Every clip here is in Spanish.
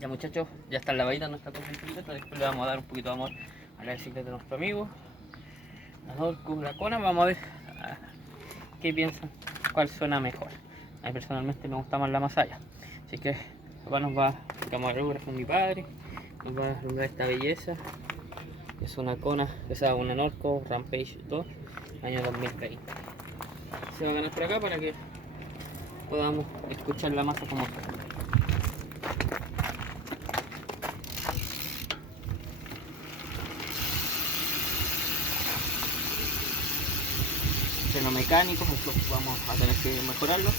Ya muchachos, ya está lavadita nuestra bicicleta. Después le vamos a dar un poquito de amor a la bicicleta de nuestro amigo, la Norco, la Kona. Vamos a ver qué piensan, cuál suena mejor. A mí personalmente me gusta más la Masaya. Así que papá nos va, camarógrafo mi padre, nos va a arreglar esta belleza. Es una Kona, o sea, una Norco Rampage 2, año 2020. Se va a ganar por acá para que podamos escuchar la masa como está. Freno mecánico, eso vamos a tener que mejorarlo,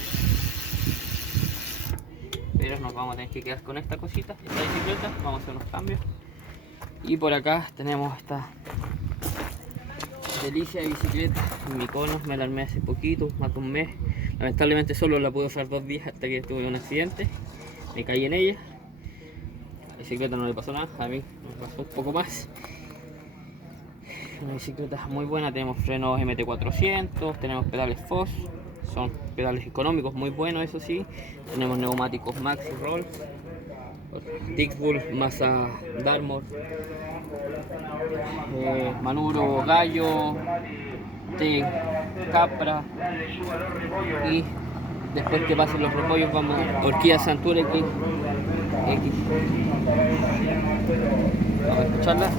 pero nos vamos a tener que quedar con esta cosita, esta bicicleta. Vamos a hacer unos cambios. Y por acá tenemos esta delicia de bicicleta, mi Kona. Me la armé hace poquito, más de un mes. Lamentablemente solo la pude usar 2 días hasta que tuve un accidente, me caí en ella. La bicicleta no le pasó nada, a mí me pasó un poco más. Una bicicleta muy buena, tenemos frenos MT400, tenemos pedales FOS, son pedales económicos, muy buenos eso sí. Tenemos neumáticos Maxi Roll, Dixbull, Massa Darmor, Manuro Gallo, T Capra, y después que pasen los repollos vamos a Orquídea Santur X. Vamos a escucharla.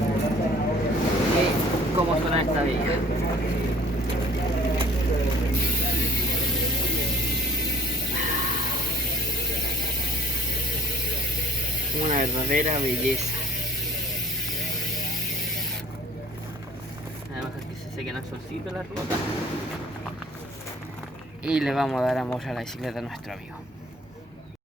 Cómo suena esta bella. Una verdadera belleza. Además aquí se sequen al solcito las ruedas. Y le vamos a dar amor a la bicicleta a nuestro amigo.